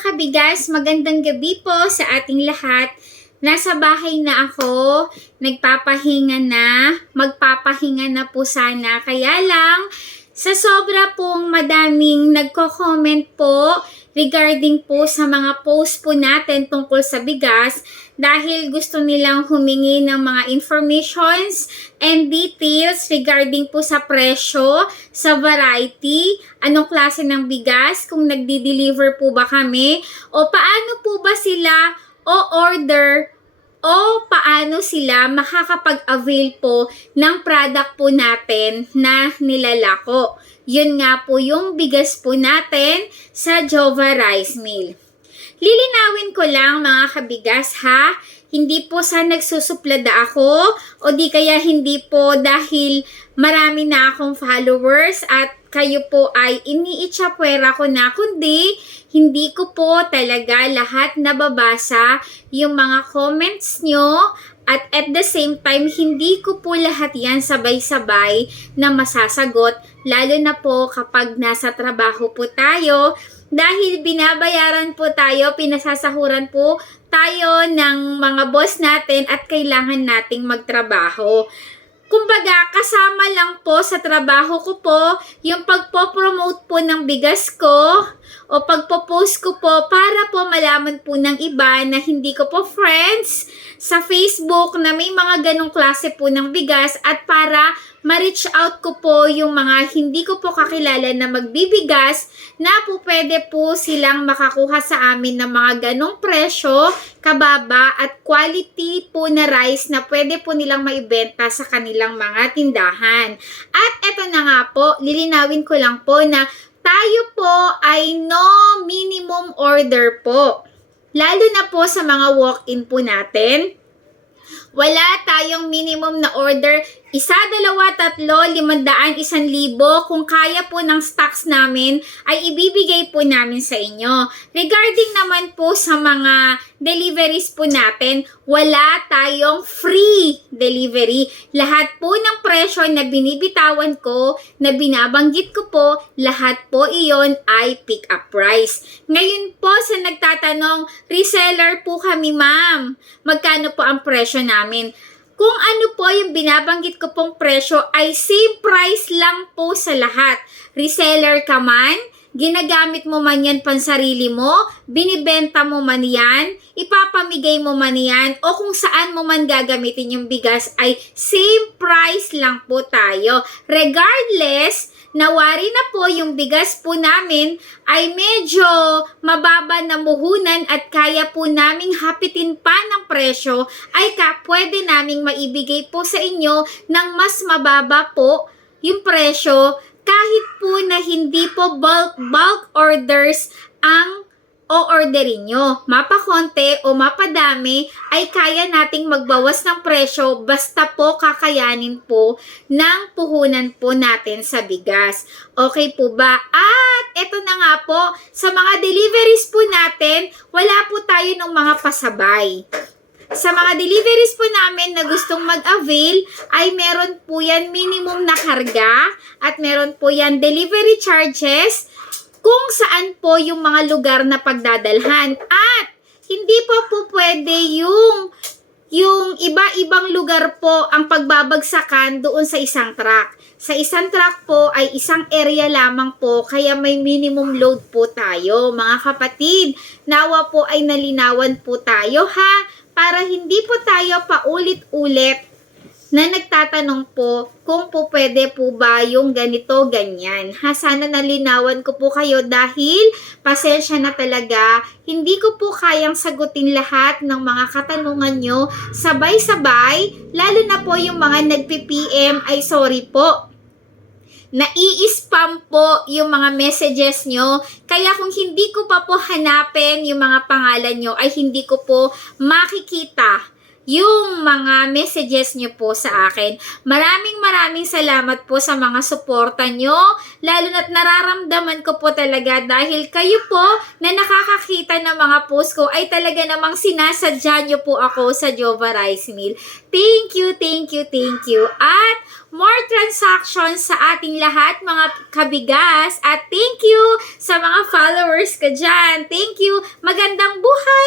kabigas, magandang gabi po sa ating lahat. Nasa bahay na ako, nagpapahinga na, magpapahinga na po sana. Kaya lang, sa sobra pong madaming nagko-comment po regarding po sa mga post po natin tungkol sa bigas, dahil gusto nilang humingi ng mga informations and details regarding po sa presyo, sa variety, anong klase ng bigas, kung nagdi-deliver po ba kami, o paano po ba sila o-order o paano sila makakapag-avail po ng product po natin na nilalako. Yun nga po yung bigas po natin sa Jova Rice Mill. Lilinawin ko lang mga kabigas ha, hindi po sa nagsusuplada ako o di kaya hindi po dahil marami na akong followers at kayo po ay iniitsapwera ko na, kundi hindi ko po talaga lahat nababasa yung mga comments nyo at the same time hindi ko po lahat yan sabay-sabay na masasagot, lalo na po kapag nasa trabaho po tayo. Dahil binabayaran po tayo, pinasasahuran po tayo ng mga boss natin at kailangan nating magtrabaho. Kumbaga, kasama lang po sa trabaho ko po yung pagpo-promote po ng bigas ko o pagpo-post ko po para po malaman po ng iba na hindi ko po friends sa Facebook na may mga ganong klase po ng bigas at para ma-reach out ko po yung mga hindi ko po kakilala na magbibigas na po pwede po silang makakuha sa amin ng mga ganong presyo, kababa at quality po na rice na pwede po nilang maibenta sa kanilang mga tindahan. At eto na nga po, lilinawin ko lang po na tayo po ay no minimum order po. Lalo na po sa mga walk-in po natin. Wala tayong minimum na order, 1, 2, 3, 500, 1,000. Kung kaya po ng stocks namin, ay ibibigay po namin sa inyo. Regarding naman po sa mga deliveries po natin, wala tayong free delivery. Lahat po ng presyo na binibitawan ko, na binabanggit ko po, lahat po iyon ay pick-up price. Ngayon po sa nagtatanong, reseller po kami ma'am, magkano po ang presyo namin? Kung ano po yung binabanggit ko pong presyo ay same price lang po sa lahat. Reseller ka man, ginagamit mo man yan pansarili mo, binibenta mo man yan, ipapamigay mo man yan, o kung saan mo man gagamitin yung bigas ay same price lang po tayo. Regardless, nawari na po yung bigas po namin ay medyo mababa na muhunan at kaya po naming hapitin pa ng presyo, ay pwede naming maibigay po sa inyo ng mas mababa po yung presyo kahit po na hindi po bulk orders ang o-orderin nyo. Mapakonte o mapadami ay kaya nating magbawas ng presyo basta po kakayanin po ng puhunan po natin sa bigas. Okay po ba? At eto na nga po, sa mga deliveries po natin, wala po tayo ng mga pasabay. Sa mga deliveries po namin na gustong mag-avail, ay meron po yan minimum na karga at meron po yan delivery charges kung saan po yung mga lugar na pagdadalhan. At hindi po pwede yung iba-ibang lugar po ang pagbabagsakan doon sa isang truck. Sa isang truck po ay isang area lamang po, kaya may minimum load po tayo. Mga kapatid, nawa po ay nalinawan po tayo ha, para hindi po tayo paulit-ulit na nagtatanong po kung po pwede po ba yung ganito, ganyan. Ha, sana nalinawan ko po kayo dahil pasensya na talaga, hindi ko po kayang sagutin lahat ng mga katanungan nyo sabay-sabay, lalo na po yung mga nagpi-PM, ay sorry po. Nai-spam po yung mga messages nyo, kaya kung hindi ko pa po hanapin yung mga pangalan nyo, ay hindi ko po makikita yung mga messages nyo po sa akin. Maraming salamat po sa mga suporta nyo, lalo na't nararamdaman ko po talaga dahil kayo po na nakakakita ng mga post ko ay talaga namang sinasadya nyo po ako sa Jova Rice Mill. Thank you. At more transactions sa ating lahat mga kabigas at thank you sa mga followers ko dyan. Thank you. Magandang buhay!